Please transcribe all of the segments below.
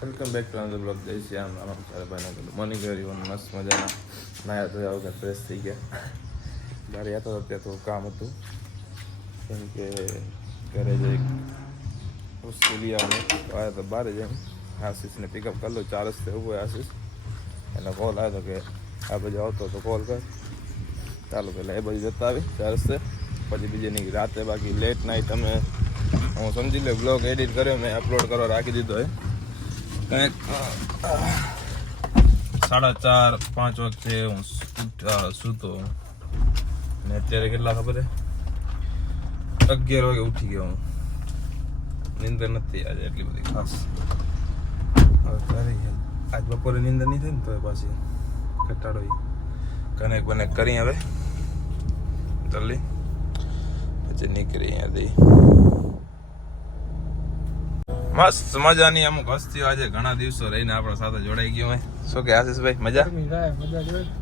Welcome back to another blog. જય શ્રી રામ. આમાં સારા ભાઈના મોર્નિંગ એવરીવન. મસ્ત મજાના નાયા ધોયા વગર ફ્રેશ થઈ ગયા. બહાર જતો હતો ત્યાં થોડું કામ હતું, કેમ કે ઘરે જઈ વસ્તુ લઈ આવવાનું આવ્યા તો બહાર જઈને આશીષને પિકઅપ કરી લો. 4 રસ્તે ઊભો હોય આશીષ, એનો કોલ આવ્યો હતો કે આ બાજુ આવતો તો કોલ કર. ચાલો પહેલાં એ બાજુ જતા આવી 4 રસ્તે, પછી બીજે નીકળી રાતે. બાકી લેટ નાઇટ અમે હું સમજી લે બ્લોગ એડિટ કર્યો, મેં અપલોડ કરવા રાખી દીધો હોય કંઈક 4:30-5 વખતે હું સૂતો ને અત્યારે કેટલા ખબર હે 11 વાગે ઉઠી ગયો હું. નીંદર નથી આજે એટલી બધી ખાસ. આજ બપોરે નીંદર નહીં થઈ ને તો પાછી ઘટાડો કનેક બનેક કરી હવે જલ્દી પછી નીકળી અહીંયાથી. મસ્ત મજાની અમુક હસ્તીઓ આજે ઘણા દિવસો રહીને આપણા સાથે જોડાઈ ગયો હોય. શું કે આશીષભાઈ મજા?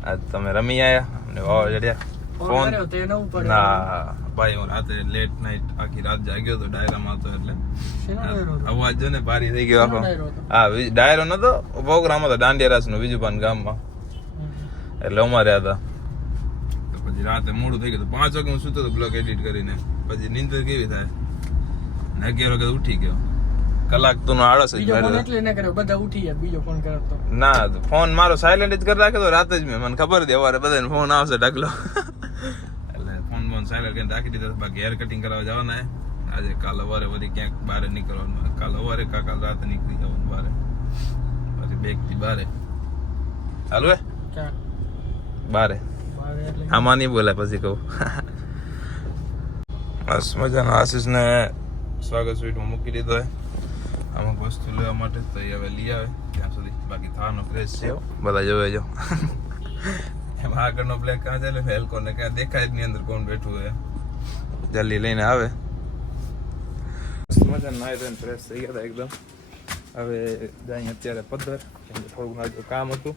આજ તમે રમી આયા અને વાવા ચડ્યા. ફોન ના ભાઈ, હું રાતે લેટ નાઇટ આખી રાત જાગ્યો હતો, ડાયરામાં હતો એટલે અવાજ જો ને ભારી થઈ ગયો આખો. હા, ડાયરો નતો, પ્રોગ્રામ હતો દાંડિયા રાસ નો વિજુપાન ગામમાં, એટલે અમારે હતા. તો પછી રાતે મોડું થઈ ગયું, 5 વાગે હું સુતો હતો બ્લોગ એડિટ કરીને. પછી નીંદર કેવી થાય ને 11 વાગે ઉઠી ગયો. કલાક તો આળસ જ ના, ફોન મારો સાયલેન્ટ જ કરી રાખ્યો રાતે જ. મેં મને ખબર હતી અમારે બધાને ફોન આવશે ઢગલો, એટલે ફોન સાયલેન્ટ કરીને રાખી દીધો. બાકી હેર કટિંગ કરાવવા જવાના આજે. કાલ સવારે વળી ક્યાંક બહાર નીકળવાનું. કાલ સવારે કાલ રાતે નીકળી જવાનું બહાર, પછી બેગ થી બારે ચાલુ હે બારે. આમાં નહીં બોલાય પછી કહું. બસ મજાનો આશીષ ને સ્વાગત સ્વીટમાં મૂકી દીધો હોય અમુક વસ્તુ લેવા માટે, તો એ હવે લઈ આવે ત્યાં સુધી. બાકી થવાનો ફ્રેશ છે બધા જોવે જો. એમાં આગળનો બ્લેક કાં ચાલે હેલ્કો ને ક્યાં દેખાય જ નહીં અંદર કોણ બેઠું હોય. જલ્દી લઈને આવે. મજા નાઈ ધોઈને ફ્રેશ થઈ ગયા હતા એકદમ. હવે જાય અત્યારે પદ્ધર, થોડુંક આજે કામ હતું,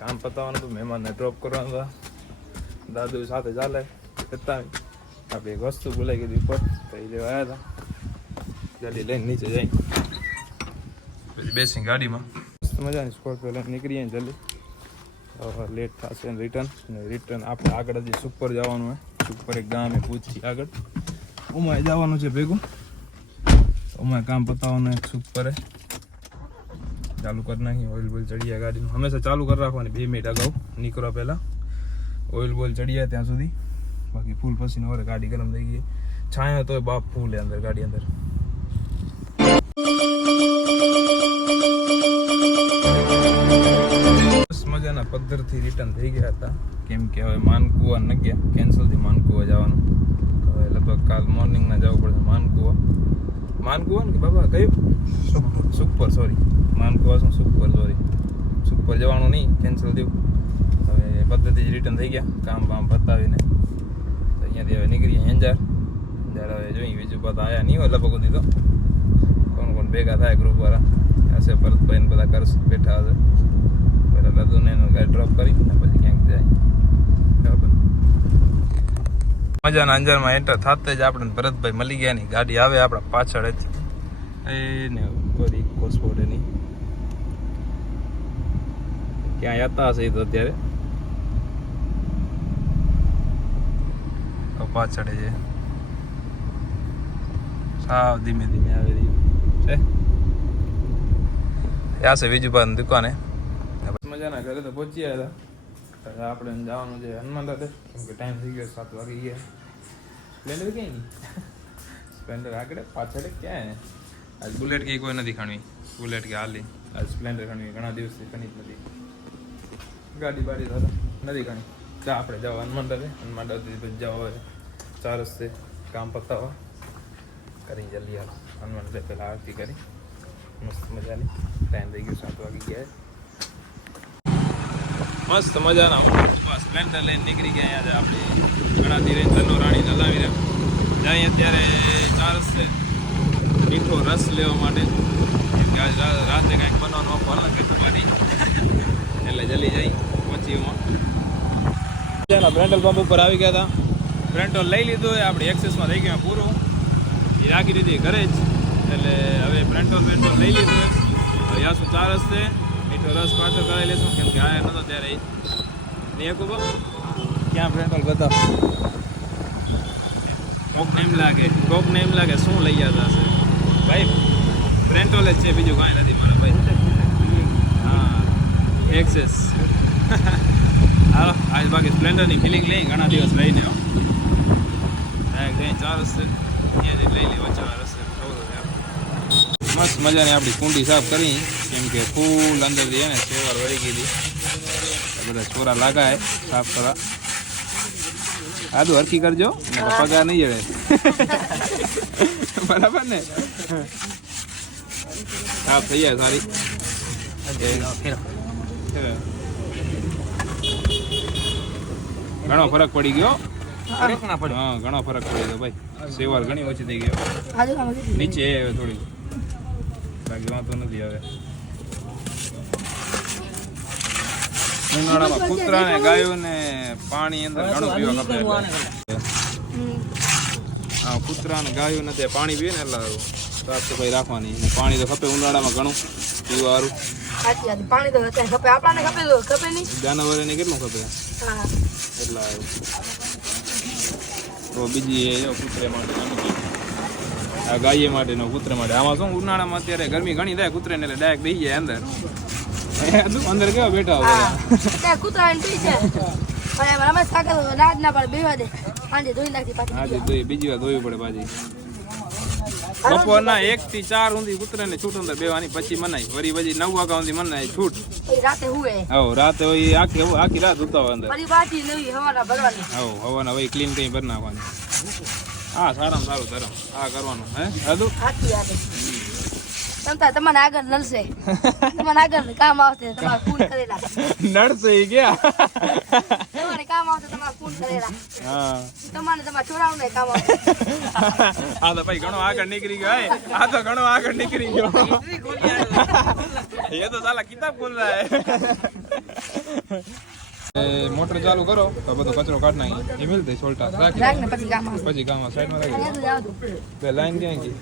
કામ પતાવવાનું હતું, મહેમાનને ડ્રોપ કરવાનું હતા. દાદુ સાથે ચાલે જતા. આપણે એક વસ્તુ બોલાઈ ગઈ ઉપર, તો એ લેવા આવ્યા હતા. જલ્દી લઈને નીચે જાય પછી બેસી ગાડીમાં. મસ્ત મજાની સ્કોર્પિયો લઈને નીકળીએ જલ્દી. લેટ થશે રિટર્ન આપણે આગળ હજી સુપર જવાનું હોય. સુપર એક ગામે પૂછી આગળ ઉમાય જવાનું છે ભેગું. ઉમાય કામ પતાવવાનું એક સુપરે ચાલુ કરી નાખી. ઓઇલ બોઇલ ચડી જાય ગાડીનું, હંમેશા ચાલુ કરી રાખવાની 2 મિનિટ અગાઉ નીકળવા પહેલાં. ઓઇલ બોઇલ ચડી જાય ત્યાં સુધી. બાકી ફૂલ પસીને વરે ગાડી ગરમ થઈ ગઈ. છાંયો તો બાપ ફૂલ અંદર ગાડી અંદર. મજાના પદ્ધરથી રિટર્ન થઈ ગયા હતા, કેમ કે હવે માનકુવા ન ગયા, કેન્સલથી માનકુવા જવાનું. હવે લગભગ કાલ મોર્નિંગના જવું પડશે માનકુવા ને કે બાબા કયું સુપર સોરી માનકુવા શું સુપર સોરી સુપર જવાનું નહીં, કેન્સલ થયું. હવે પદ્ધતિથી રિટર્ન થઈ ગયા કામ બામ પતાવીને. તો અહીંયાથી હવે નીકળીએ અંજાર. હવે જોઈએ બીજું બધા આવ્યા નહીં હોય લગભગ સુધી. તો કોણ ભેગા થાય ગ્રુપ વાળા હશે, ભરતભાઈ ને બધા કરશે બેઠા હશે. પહેલાં લદુને એનું ગાડી ડ્રોપ કરી ને પછી ક્યાંક જાય. બરાબર મજાના અંજારમાં એન્ટર થતે જ આપણે ભરતભાઈ મળી ગયા. ની ગાડી આવે આપણા પાછળ જ એને બધી કોસ્પોડેની ક્યાં જતા હશે તો અત્યારે પાછળ છે. સાવ ધીમે ધીમે આવી રહ્યું છે. આ છે વિજુભાઈની દુકાને. મજાના ઘરે તો પહોંચી આવ્યા હતા. આપણે જવાનું છે હનુમાન દાદા, કેમ કે ટાઈમ થઈ ગયો 7 વાગી ગયા. સ્પ્લેન્ડર ક્યાં નહીં, સ્પ્લેન્ડર આગળ પાછળ ક્યાં? આજ બુલેટ કે કોઈ નથી ખાણવી. બુલેટ કે હાલી આજ સ્પ્લેન્ડર ખાણવી. ઘણા દિવસથી ખણી જ નથી ગાડી બાડી દાદા નથી ખાણી. ચા આપણે જાઓ હનુમાન દાદાથી પછી જાઓ હવે 4 રસ્તે કામ પતાવવા કરી જલ્દી હાલ. હનુમાન દાદા પહેલાં આરતી કરી મસ્ત મજાની. ટાઈમ થઈ ગયો 7 વાગી ગયા. મસ્ત મજાના સ્પ્લેન્ડર લઈને નીકળી ગયા. અહીંયા આપણે ઘણા ધીરે ધનો રાણી હલાવી રહ્યા જાય. અત્યારે 4 રસ્તે મીઠો રસ લેવા માટે. રાતે કાંઈક બનાવવાનો ઓફો અલગ હતું ગાડી, એટલે જલ્દી જઈ પહોંચી. પેટ્રોલ પંપ ઉપર આવી ગયા હતા. પેટ્રોલ લઈ લીધું હોય આપણી એક્સેસમાં થઈ ગયા પૂરું. એ રાખી દીધી ઘરે જ, એટલે હવે પેટ્રોલ લઈ લીધું હોય. યાસુ 4 હશે મીઠો રસ પાછો કરાવી લેશું કેમ કે આયા નતો ત્યારે નહીં કુબો ક્યાં ફ્રેન્ડોલ બતાવ કોક નેમ લાગે શું લઈ જતા હશે ભાઈ ફ્રેન્ડોલ જ છે બીજું કાંઈ નથી મારા ભાઈ હા એક્સેસ હાલો આજ બાકી સ્પ્લેન્ડરની ફિલિંગ લઈ ઘણા દિવસ લઈને ડાયરેક્ટ 4 હશે અહીંયા લઈ લે વચ્ચે રસ્તે મસ્ત મજાની આપણી કુંડી સાફ કરી કેમ કે ફૂલ અંદરથી એને સેવાર વળી ગઈ હતી બધા છોરા લાગાય સાફ કરવા આદુ હરકી કરજો પગાર નહીં જડે બરાબર ને સાફ થઈ જાય સારી ઘણો ફરક પડી ગયો હા ઘણો ફરક પડી ગયો ભાઈ સેવાર ઘણી ઓછી થઈ ગયો નીચે થોડી બાકી વાંધો નથી હવે ઉનાળામાં કૂતરા ને ગાયો ને પાણી અંદર ઘણું પીવા ખપે હા કૂતરા ને ગાયો ને તે પાણી પીવે ને એટલે સાફ સફાઈ રાખવાની પાણી તો ખપે ઉનાળામાં ઘણું પીવા સારું પાણી તો ખપે આપણાને ખપે નહીં જાનવરોને કેટલું ખપે એટલા તો બીજી કૂતરે માટે આ ગાય માટેનો કૂતરે માટે આમાં શું ઉનાળામાં અત્યારે ગરમી ઘણી થાય કૂતરે ને એટલે ડાયરેક્ટ દઈ જાય અંદર કેવા બેઠા હોય કૂતરા રમેશ કાકા રાત ના પડે બેવા દે સાંજે ધોઈ નાખી પાછી બીજી વાર ધોવી પડે પાછી બપોરના 1 થી 4 સુધી કૂતરાને છૂટ અંદર બેવાની પછી મનાય વળી 9 વાગ્યા સુધી મનાય છૂટ રાતે હુએ રાતે હોય આખી રાત ઉતા હોય અંદર ફરી પાછી નવી હવાના ભરવાની હવાના હોય ક્લીન કરી ભરી નાખવાની હા સારામાં સારું ધરમ આ કરવાનું હે સાદું સાચી વાત તમને આગળ નડશે તમને આગળ કામ આવશે તમારે ફોન કરેલા નડશે ગયા તમારે કામ આવશે તમારે ફોન કરેલા હા તમારે તમારા છોરાઓને કામ આવશે આ તો ભાઈ ઘણો આગળ નીકળી ગયો આ તો ઘણો આગળ નીકળી ગયો એ તો સાલા કિતાબ ખોલ રહા હે મોટર ચાલુ કરો તો બધો કચરો કાઢ નાખી એ મિલ દે સોલ્ટા રાખી પછી કામ સાઈડમાં રાખી લાઈન ક્યાં ગઈ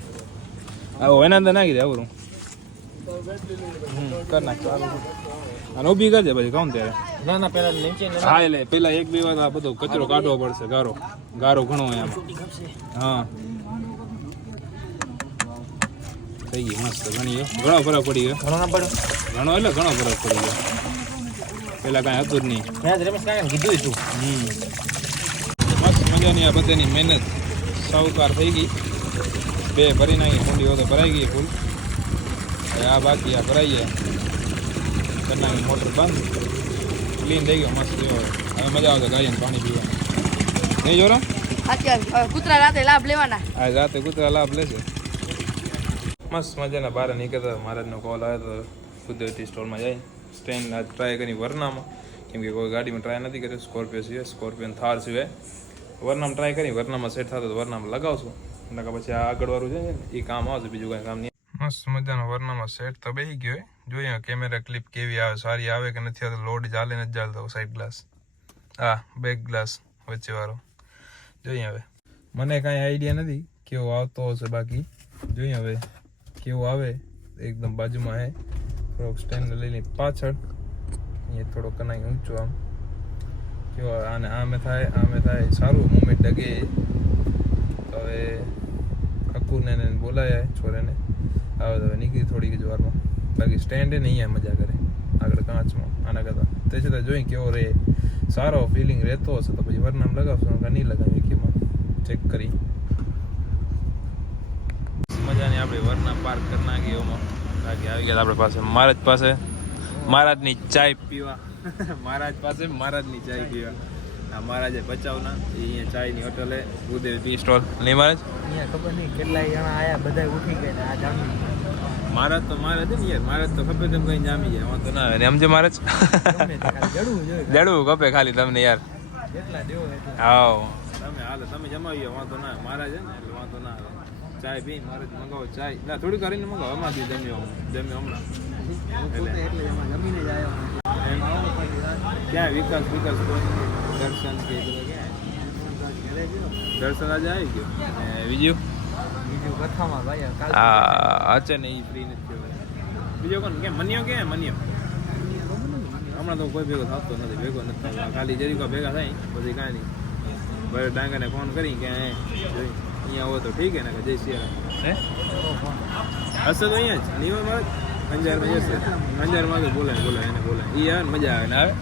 આવો એના અંદર નાખી દે આવરું કર નાખ ચાલુ અને ઊભી કરજે પછી કામ ત્યારે ના પેલા નીચે હા એટલે પેલા 1-2 વાર આ બધો કચરો કાઢવો પડશે ગારો ઘણો એમ હા થઈ ગઈ મસ્ત ઘણો ફરક પડી ગયો ઘણો એટલે ઘણો ફરક પડી ગયો પેલા કાંઈ હતું જ નહીં રમેશ કાકા કીધું હતું મસ્ત મજાની આ બધાની મહેનત સાવકાર થઈ ગઈ બે ભરી નાખી કુંડીઓ તો ભરાઈ ગઈ ફૂલ આ બાકી આ ભરાઈ જાય કરી નાખી મોટર બંધ ક્લીન થઈ ગયો મસ્ત જેવો હવે મજા આવશે ગાડીને પાણી પીવા નહીં જોરો કૂતરા રાતે લાભ લેવાના આ રાતે કૂતરા લાભ લેશે મસ્ત મજાના બહાર નીકળતા મહારાજનો કોલ આવ્યો તો કુદરતી સ્ટોરમાં જાય સ્ટેન્ડ આજ ટ્રાય કરી વરનામાં કેમ કે કોઈ ગાડીમાં ટ્રાય નથી કર્યો સ્કોર્પિયો સિવાય સ્કોર્પિયો થાર સિવાય વરનામાં ટ્રાય કરી વરનામાં સેટ થતો તો વરનામાં લગાવશું નકા પછી આ આગળવાળું છે ને એ કામ આવશે બીજું કાંઈ કામ નહીં મસ્ત મજાનો વરનામાં સેટ તો બેસી ગયો જોઈએ કેમેરા ક્લિપ કેવી આવે સારી આવે કે નથી આવતો લોડ ચાલે નથી ચાલતો સાઈડ ગ્લાસ હા બેક ગ્લાસ વચ્ચેવાળો જોઈએ હવે મને કાંઈ આઈડિયા નથી કેવો આવતો હશે બાકી જોઈએ હવે કેવો આવે એકદમ બાજુમાં હે થોડોક સ્ટેન્ડ લઈને પાછળ અહીંયા થોડો કનાઈ ઊંચો આમ કેવો આને આમે થાય સારું મુમેન્ટ ડગે તો હવે કકુને બોલાયા છોરેને આવે તો હવે નીકળી થોડીક જ વારમાં બાકી સ્ટેન્ડે નહીં અહીંયા મજા કરે આગળ કાચમાં આના કરતાં તે છતાં જોઈ કેવો રહે સારો ફિલિંગ રહેતો હશે તો પછી વરનામ લગાવશું નહીં લગાવીએ કેમાં ચેક કરી મજાની આપણે વરના પાર્ક કરી નાખી એમાં બાકી આવી ગયા આપણે પાસે મહારાજની ચાય પીવા મહારાજની ચાય પીવા મહારાજે બચાવના અહીંયા ચાયની હોટલે ભૂદેવ ટી સ્ટોલ નહીં મહારાજ અહીંયા ખબર નહીં કેટલા જણા આયા બધા ઉઠી ગયા આ જામી મહારાજ તો મહારાજ ને યાર મહારાજ તો ખબર તેમ કઈ જામી જાય વાંધો ના આવે સમજે મહારાજ જડવું ખપે ખાલી તમને યાર હા તમે હાલો તમે જમાવી વાંધો ના મહારાજ ને એટલે વાંધો ના આવે ચાય પી મહારાજ મંગાવો ચાય ના થોડી કરીને મંગાવો એમાંથી જમ્યો હમણાં ક્યાં વિકાસ દર્શન કે દર્શન આજે આવી ગયો બીજું કથામાં ભાઈ હા અચ્છા નહીં ફ્રી નથી બીજો કોણ કે મનિયો કે મનિયો હમણાં તો કોઈ ભેગો થતો નથી ભેગો નથી થતો ખાલી જરીકો ભેગા થાય પછી કાંઈ નહીં ભાઈ ડાંગાને ફોન કરી કે અહીંયા આવો તો ઠીક હે ને કે જય સિયારામ હે હશે તો અહીંયા જ નિયમમાં અંજારમાં જશે અંજારમાં તો બોલાય એને બોલાય એ આવે ને મજા આવે ને આવે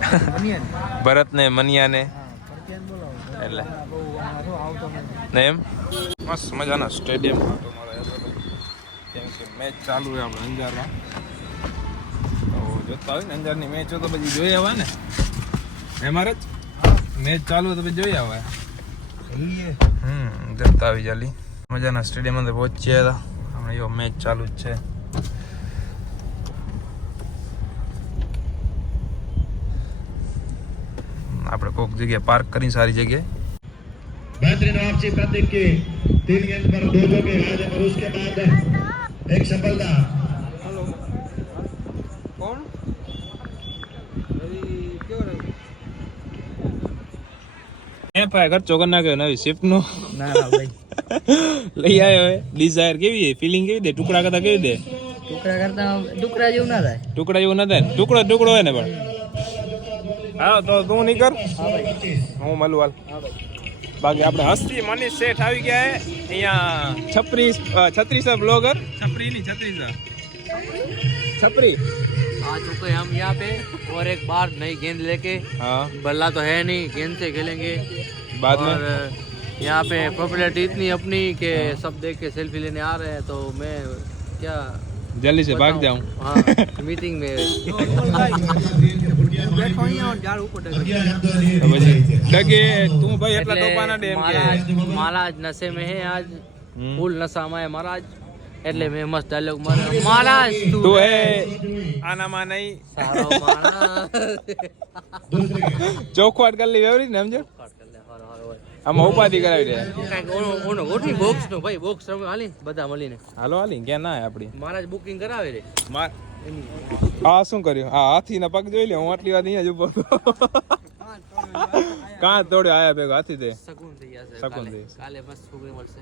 ભરત ને મનિયા ને એટલે ને એમ મસ્ત મજાના સ્ટેડિયમ કેમ કે મેચ ચાલુ છે આપણે અંજારમાં તો જોતા હોય ને અંજારની મેચ હોય તો પછી જોઈ આવવા ને મારે જ મેચ ચાલુ હોય તો પછી જોઈ આવવા જતા આવી ચાલી મજાના સ્ટેડિયમ અંદર પહોંચ્યા હતા હમણાં એવો મેચ ચાલુ જ છે આપણે કોઈક જગ્યાએ પાર્ક કરીને સારી જગ્યાએ बेहतरीन वापसी प्रतीक की 3 गेंद पर 2 चौके आज और उसके बाद एक सफलता हेलो कौन એ ભાઈ ઘર ચોકર ના ગયો નવી શિફ્ટ નું ના ભાઈ લઈ આવ્યો હે ડિઝાયર કેવી છે ફીલિંગ કેવી દે ટુકડા કરતા કેવી દે ટુકડા જેવું ના થાય ટુકડા જેવું ના થાય ટુકડો હોય ને પણ હા તો તું નહીં કર હું મળું હાલ બાકી આપણે હસ્તી મનીષ શેઠ આવી ગયા હે અહીંયા છત્રીસા બ્લોગર છપરી आ चुके हम यहाँ पे और एक बार नई गेंद लेके हाँ बल्ला तो है नहीं गेंद से खेलेंगे बाद और में यहाँ पे पॉपुलैरिटी इतनी अपनी कि सब देख के सेल्फी लेने आ रहे हैं तो मैं क्या जल्दी से भाग जाऊं हाँ मीटिंग में लगे तू भाई એટલા ટોપાના ડે એમ કે महाराज नशे में है आज फुल नशा में है महाराज એટલે મેં મસ્ત ડાયલોગ માર્યો महाराज તું હે આનામાં નહીં सारो महाराज ચોખવાટ કરી લી વેવરી ને સમજો આમાં ઉપાધિ કરાવી દે ઓનો ગોઠવી બોક્સ નો ભાઈ બોક્સ રમે હાલી બધા મળીને હાલો હાલી ક્યાં ના આપડી મહારાજ બુકિંગ કરાવે રે માર આ શું કર્યું આ હાથીના પગ જોઈ લે હું આટલી વાર અહીંયા જ ઉભો કાં તોડ્યો આયા ભેગો હાથી દે સગુન થઈ જશે સગુન થઈ. કાલે બસ છોકરી મળશે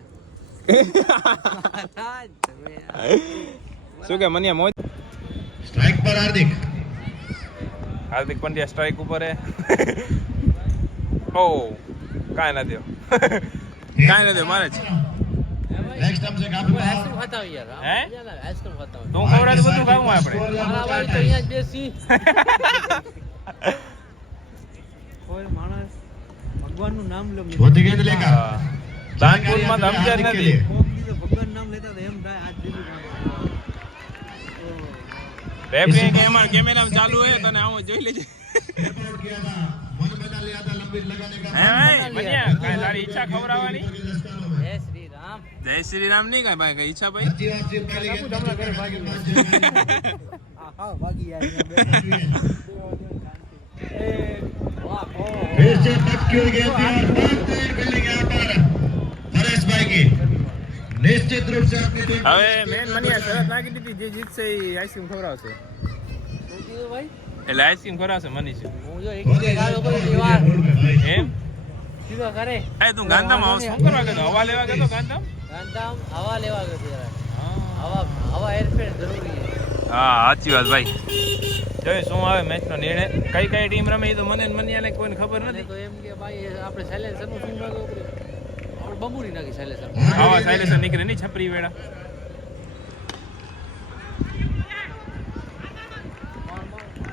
શું કે મનિયા મોજ स्ट्राइक पर हार्दिक હાર્દિક પંડ્યા સ્ટ્રાઇક ઉપર હે ઓ કાંઈ ના દ્યો કાંઈ ના દ્યો મારે જ नेक्स्ट हम से काफी આઈસ્ક્રીમ ખાતા હોય યાર હે? આઈસ્ક્રીમ ખાતા હોય તું ખવડાવે બધું ખાવું આપણે મારા ભાઈ તો અહીંયા જ બેસી કોઈ માણસ ભગવાનનું નામ લો छोटी गेंद लेकर હા. દાનપુરમાં તો સમજ્યા જ નથી ભગવાન નામ લેતા તો એમ થાય આજ દીધું રેફરી કે અમાર કેમેરામાં ચાલુ હે તને આવો જોઈ લેજે किया था मन बना लिया था लंबी लगाने का હે ભાઈ મનિયા કાંઈ તારી ઈચ્છા ખવડાવવાની જય શ્રી રામ જય શ્રી રામ નહીં કાંઈ ભાઈ કઈ ઈચ્છા ભાઈ अच्छी वापसी पहली गेंद पर હા ભાગી યાર फिर से टक्की हुई गेंद थी और बेहतरीन फील्डिंग यहाँ पर हरेश भाई की निश्चित रूप से अपनी टीम હવે મેન મનિયા શરત નાખી દીધી જે જીતશે એ આઈસ્ક્રીમ ખવડાવશે ભાઈ એટલે આઈસ્ક્રીમ ખવડાવશે મનીષ હું જો એક આવ્યો કરી વાર એમ સીધો કરે એ તું ગાંધામ આવ શું કરવા ગયો હવા લેવા ગયો ગાંધામ ગાંધામ હવા લેવા ગયો છે હવા એરફેર જરૂરી છે હા સાચી વાત ભાઈ જોઈ શું આવે મેચનો નિર્ણય કઈ કઈ ટીમ રમે એ તો મને ને મનિયાને કોઈને ખબર મને નથી તો એમ કે ભાઈ આપણે સાયલેન્સરનું શું નાખ્યું આપણે બંબુરી નાખી સાયલેન્સર આવા સાયલેન્સર નીકળે નહીં છપરી વેડા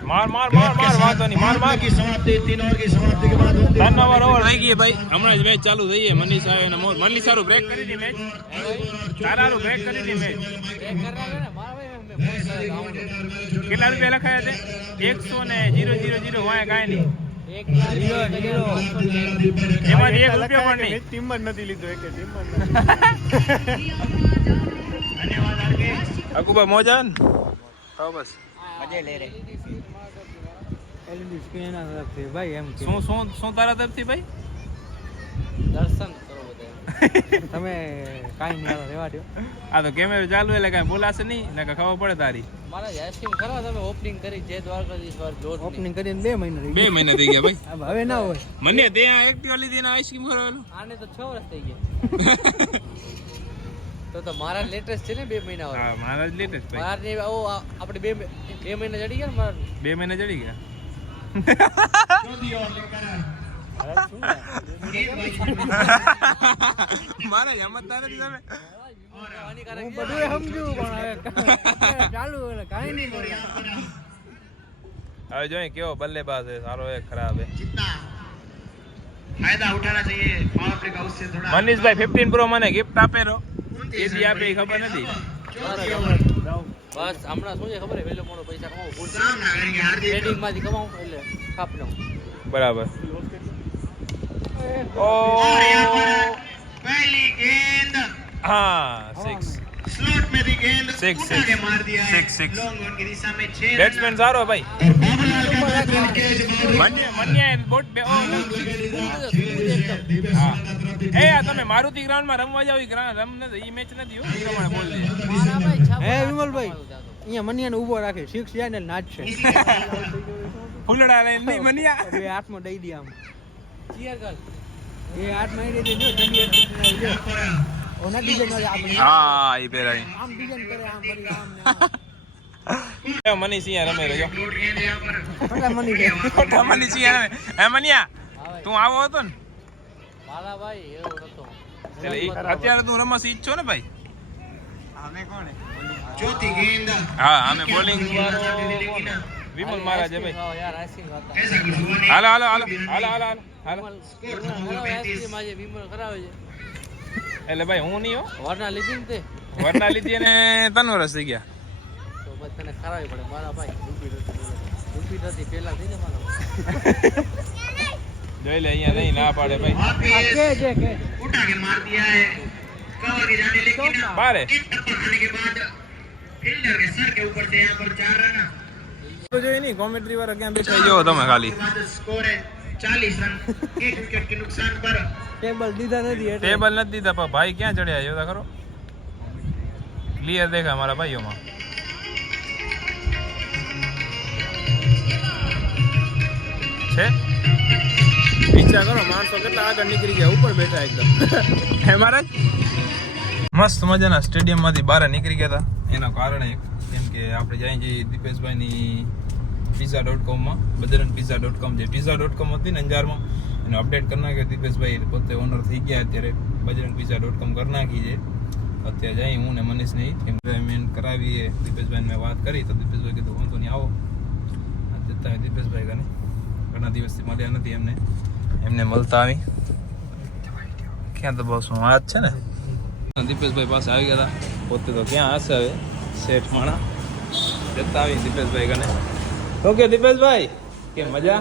માર માર માર માર વાતો નહીં માર માર की समाप्ति 3 ओवर की समाप्ति के बाद होती है 3 ઓવર થઈ ગઈ ભાઈ હમણાં જ મેચ ચાલુ થઈ છે મનીષ આવે ને મનીષ સારું બ્રેક કરી દી મેચ તારારું બ્રેક કરી દી મેચ કેટલા રૂપિયા લખાયા છે 100 વાય કાંઈ નહીં એમાંથી 1 રૂપિયો પણ નહીં ટીમ જ નથી લીધો એક ટીમ અકુબા મોજાન હા બસ મજે લે રે એલઈડી સ્ક્રીન ના તરફથી ભાઈ એમ કે શું તારા તરફથી ભાઈ દર્શન કરો બધા તમે કાઈ નહીં આવો રેવા દો આ તો કેમેરો ચાલુ એટલે કાંઈ બોલાશે નહીં ને ખબર પડે તારી મારા આઈસ્ક્રીમ ખરા તમે ઓપનિંગ કરી જે દ્વારકાધીશ વાર જોર ઓપનિંગ કરીને 2 મહિના 2 મહિના થઈ ગયા ભાઈ હવે ના હોય મને ત્યાં એક્ટિવા લીધી ને આઈસ્ક્રીમ ખવડાવેલું આને તો 6 વર્ષ થઈ ગયા તો તો મારા લેટેસ્ટ છે ને 2 મહિના હા મારા જ લેટેસ્ટ ભાઈ. મારા ને આપણે 2 મહિના ચડી ગયા ને મારા 2 મહિના ચડી ગયા. चौथी ओवर लेकर મારે સમજતા નથી તમે. હું બધું સમજુ પણ ચાલુ કાઈ નહીં હવે જોઈએ કેવો બલ્લેબાજ છે, સારો है खराब है. जितना फायदा उठाना चाहिए पावर प्ले का उससे थोड़ा મનીષભાઈ 15 પ્રો મને ગિફ્ટ આપેલો એથી આપે એ ખબર નથી. બસ હમણાં શું છે ખબર હે વેલો મોડો પૈસા કમાવું ફૂલ सामना करेंगे हार्दिक ટ્રેડિંગ માંથી કમાવું એટલે કાપ લઉં. બરાબર. और यहाँ पर पहली गेंद હા 6. स्लॉट में थी गेंद Six, उठा के six. मार दिया है Six, six. लॉन्ग ऑन की दिशा में 6 બેટ્સમેન સારો ભાઈ. और बाबूलाल का बैट्समैन कैच મન્યા બોટ બે હા એ આ તમે મારુતિ ગ્રાઉન્ડ માં રમવા જાવ ઈ ગ્રાઉન્ડ રમ નથી ઈ મેચ નથી હો ઈ પ્રમાણે બોલ દે. મારા ભાઈ હે વિમલભાઈ અહીંયા મનિયાને ઊભો રાખે 6 જાય ને નાચ છે ફૂલડા લઈને નહીં મન્યા. બે હાથમાં દઈ દે આમ ચીયર કર એ હાથમાં દઈ દે જો જલ્દી ઓના ડિઝાઇન વાળી આપણે હા ઈ પેરાઈ આમ ડિઝાઇન કરે આમ કરી આમ એ મનીષ અહીંયા રમે રહ્યો. गेंद यहाँ पर ખોટા મની છે ખોટા મનીષ અહીંયા રમે. એ મન્યા તું આવો હતો ને મારા ભાઈ એવો નતો એટલે ઈ અત્યારે તું રમસ ઈચ્છો ને ભાઈ. चौथी गेंद હા અમે બોલિંગ लेकिन વિમલ મહારાજ હે ભાઈ. યાર આઈસ્ક્રીમ હતા ऐसा कुछ हुआ नहीं હાલો હાલો હાલો હાલો હાલો હાલો. स्कोर था वो 35 આઈસ્ક્રીમ આજે વિમલ કરાવે છે એટલે ભાઈ હું નહીં હો વરના લીધી ને તે વરના લીધી અને તનવરસ થઈ ગયા. તો બસ તને કરાવી પડે મારા ભાઈ રૂપી નથી પેલા થઈ ને મારા જોઈ લે અહીંયા નહીં ના પાડે ભાઈ. वापिस કે છે કે उठा के मार दिया है कवर के जाने लेकिन બારે एक टप्पा खाने के बाद फील्डर के सर के ऊपर से यहाँ पर 4 रन તો જોઈ નહીં કોમેન્ટ્રી વાળા ક્યાં બેઠા જો તમે ખાલી के बाद स्कोर है 40 रन एक विकेट के नुकसान पर ટેબલ દીધા નથી એટલે ટેબલ નથી દીધા પણ ભાઈ ક્યાં ચડ્યા જોતા ખરો ક્લિયર દેખાય મારા ભાઈઓમાં. છે વિચાર કરો માણસો કેટલા આગળ નીકળી ગયા ઉપર બેઠા એકદમ હે મહારાજ. મસ્ત મજાના સ્ટેડિયમમાંથી બહાર નીકળી ગયા હતા એના કારણે કેમ કે આપણે જાય છીએ દીપેશભાઈની pizza.com બજરંગ pizza.com જે pizza.com હતી ને અંજારમાં એને અપડેટ કરી નાખ્યો. દીપેશભાઈ પોતે ઓનર થઈ ગયા અત્યારે બજરંગ pizza.com કરી નાખી છે. અત્યારે જઈ હું ને મનીષને પેમેન્ટ કરાવીએ દીપેશભાઈને મેં વાત કરી તો દીપેશભાઈ કીધું વાંધો નહીં આવો. જતા દીપેશભાઈ કને ઘણા દિવસથી મળ્યા નથી એમને મળતા આવી ક્યાં તો બસ હું આ જ છે ને દીપેશભાઈ પાસે આવી ગયા હતા. પોતે તો ક્યાં હશે હવે શેઠ માણા જતા આવી દીપેશભાઈ કને. ઓકે દીપેશભાઈ કે મજા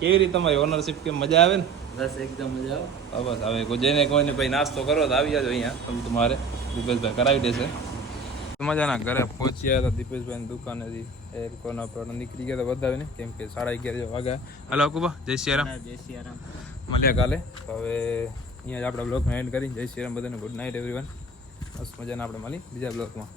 કેવી રીતે તમારી ઓનરશિપ કે મજા આવે ને? બસ એકદમ મજા આવે બસ હવે કોઈ જેને કોઈને ભાઈ નાસ્તો કરો તો આવી જાજો અહીંયા તમે તમારે દીપેશભાઈ કરાવી દેશે. મજાના ઘરે પહોંચ્યા હતા દીપેશભાઈની દુકાનેથી એ લોકોના પ્રોડક્ટ નીકળી ગયા હતા બધાને કેમ કે 11:30 વાગ્યા. હલો કુબા જય શ્રી રામ. જય શ્રી રામ મળ્યા કાલે. તો હવે અહીંયા જ આપણા બ્લોગમાં એન્ડ કરી જય શ્રી રામ બધાને ગુડ નાઇટ એવરીવન. મસ્ત મજાના આપણે મળી બીજા બ્લોગમાં.